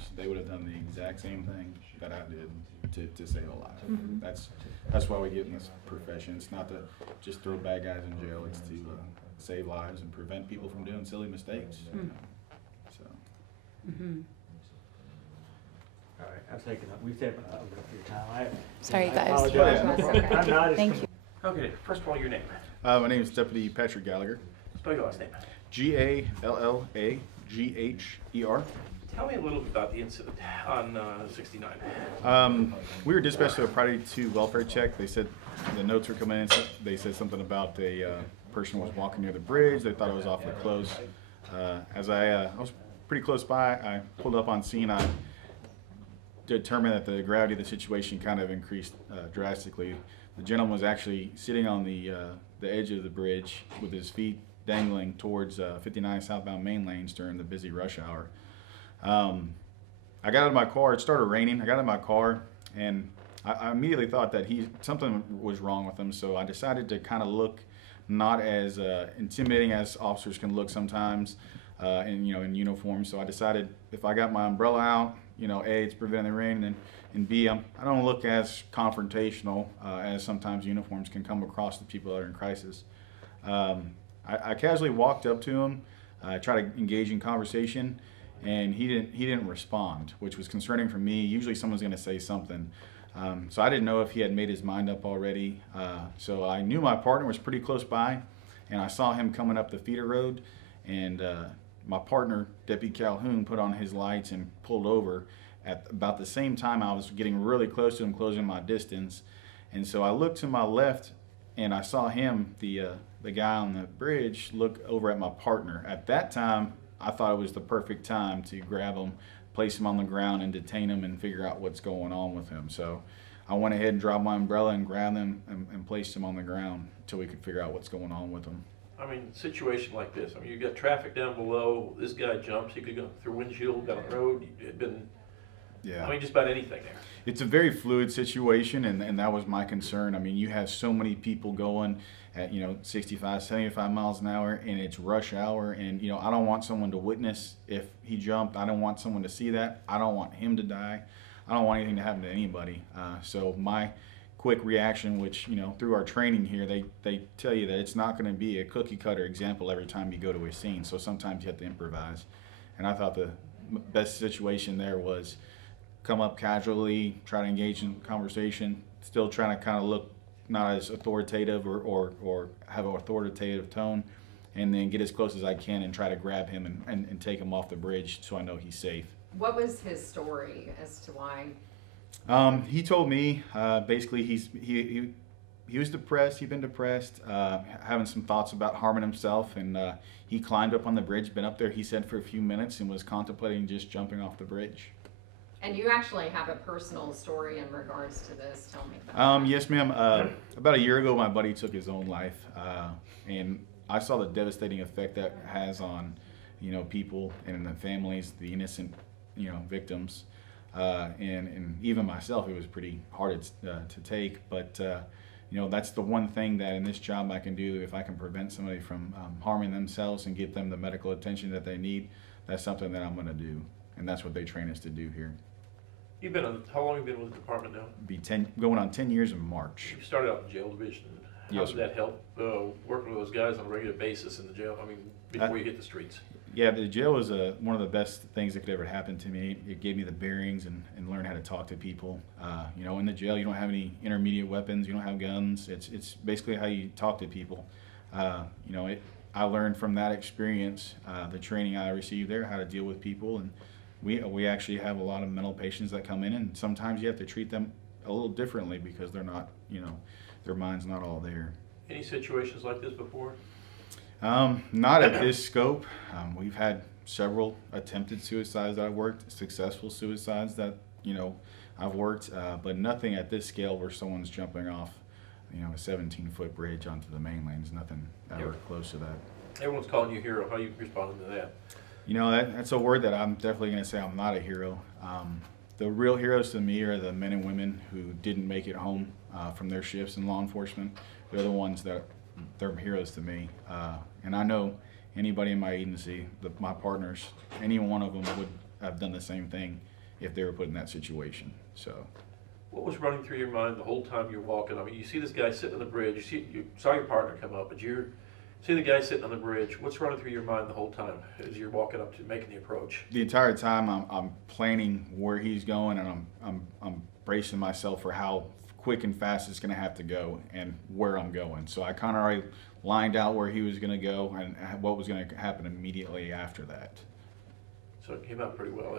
cars, they would have done the exact same thing that I did to save a life. That's why we get in this profession. It's not to just throw bad guys in jail. It's to save lives and prevent people from doing silly mistakes. You know? So. All right, I've taken up. We've taken up your time. Sorry, I guys. apologize. That's okay. I'm not as Thank you. Okay, first of all, your name. My name is Deputy Patrick Gallagher. Spell your last name. Gallagher. Tell me a little bit about the incident on 69. We were dispatched to a Priority 2 welfare check. They said the notes were coming in. They said something about a person was walking near the bridge. They thought it was awfully close. As I was pretty close by, I pulled up on scene. I determined that the gravity of the situation kind of increased drastically. The gentleman was actually sitting on the edge of the bridge with his feet dangling towards 59 southbound main lanes during the busy rush hour. I got out of my car. It started raining. I got out of my car, and I immediately thought that something was wrong with him. So I decided to kind of look not as intimidating as officers can look sometimes, in uniform. So I decided if I got my umbrella out, A, it's preventing the rain, and B, I don't look as confrontational as sometimes uniforms can come across to people that are in crisis. I casually walked up to him, tried to engage in conversation, and he didn't respond, which was concerning for me. Usually someone's going to say something. So I didn't know if he had made his mind up already. So I knew my partner was pretty close by, and I saw him coming up the feeder road, and my partner, Deputy Calhoun, put on his lights and pulled over. At about the same time, I was getting really close to him, closing my distance. And so I looked to my left, and I saw him, the guy on the bridge, look over at my partner. At that time, I thought it was the perfect time to grab him, place him on the ground, and detain him and figure out what's going on with him. So I went ahead and dropped my umbrella and grabbed him and placed him on the ground until we could figure out what's going on with him. I mean, situation like this. I mean, you got traffic down below. This guy jumps. He could go through windshield, got on the road. It had been. Yeah. I mean, just about anything there. It's a very fluid situation, and that was my concern. I mean, you have so many people going at 65, 75 miles an hour, and it's rush hour, and I don't want someone to witness if he jumped. I don't want someone to see that. I don't want him to die. I don't want anything to happen to anybody. So my quick reaction, which through our training here, they tell you that it's not going to be a cookie cutter example every time you go to a scene. So sometimes you have to improvise, and I thought the best situation there was come up casually, try to engage in conversation, still trying to kind of look not as authoritative or have an authoritative tone, and then get as close as I can and try to grab him and take him off the bridge so I know he's safe. What was his story as to why? He told me basically he was depressed. He'd been depressed, having some thoughts about harming himself, and he climbed up on the bridge, been up there, he said, for a few minutes, and was contemplating just jumping off the bridge. And you actually have a personal story in regards to this. Tell me about that. Yes, ma'am. About a year ago, my buddy took his own life, and I saw the devastating effect that has on, people and the families, the innocent, victims, and even myself. It was pretty hard to take, but that's the one thing that in this job I can do. If I can prevent somebody from harming themselves and get them the medical attention that they need, that's something that I'm going to do, and that's what they train us to do here. How long have you been with the department now? Be going on 10 years in March. You started out in the jail division. How Yes, did that help working with those guys on a regular basis in the jail? I mean, before you hit the streets. Yeah, the jail was one of the best things that could ever happen to me. It gave me the bearings and learned how to talk to people. In the jail, you don't have any intermediate weapons. You don't have guns. It's basically how you talk to people. I learned from that experience, the training I received there, how to deal with people, and we actually have a lot of mental patients that come in, and sometimes you have to treat them a little differently because they're not, their mind's not all there. Any situations like this before? Not at this scope. We've had several attempted suicides that I've worked, successful suicides that I've worked, but nothing at this scale where someone's jumping off a 17-foot bridge onto the main lanes. Nothing ever close to that. Everyone's calling you a hero. How are you responding to that? That's a word that I'm definitely going to say I'm not a hero. The real heroes to me are the men and women who didn't make it home from their shifts in law enforcement. They're the ones that they're heroes to me. And I know anybody in my agency, my partners, any one of them would have done the same thing. if they were put in that situation. So. What was running through your mind the whole time you're walking? I mean, you see this guy sitting on the bridge, you saw your partner come up, but you see the guy sitting on the bridge. What's running through your mind the whole time as you're walking up to making the approach? The entire time I'm planning where he's going, and I'm bracing myself for how quick and fast it's going to have to go and where I'm going. So I kind of already lined out where he was going to go and what was going to happen immediately after that. So it came out pretty well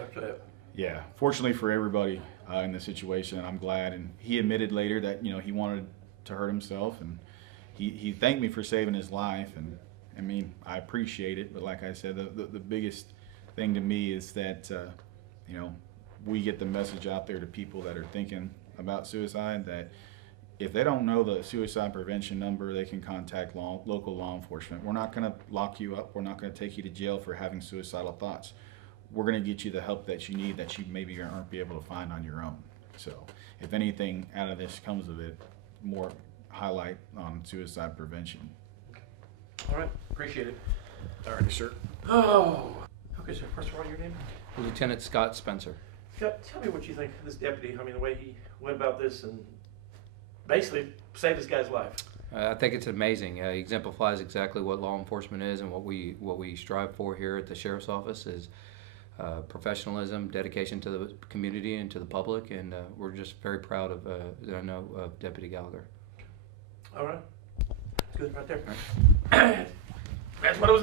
after that. Yeah, fortunately for everybody in the situation, I'm glad. And he admitted later that, you know, he wanted to hurt himself, and he thanked me for saving his life. And I mean, I appreciate it, but like I said, the biggest thing to me is that you know, we get the message out there to people that are thinking about suicide, that if they don't know the suicide prevention number, they can contact local law enforcement. We're not going to lock you up. We're not going to take you to jail for having suicidal thoughts. We're going to get you the help that you need, that you maybe aren't be able to find on your own. So if anything out of this comes of it, more highlight on suicide prevention. All right, appreciate it. All right, sir. Oh, okay, sir. First of all, your name? Lieutenant Scott Spencer. Scott, tell me what you think of this deputy. I mean, the way he went about this and basically saved this guy's life. I think it's amazing. He exemplifies exactly what law enforcement is, and what we strive for here at the Sheriff's Office is professionalism, dedication to the community and to the public, and we're just very proud of Deputy Gallagher. All right. That's good right there. That's what it was.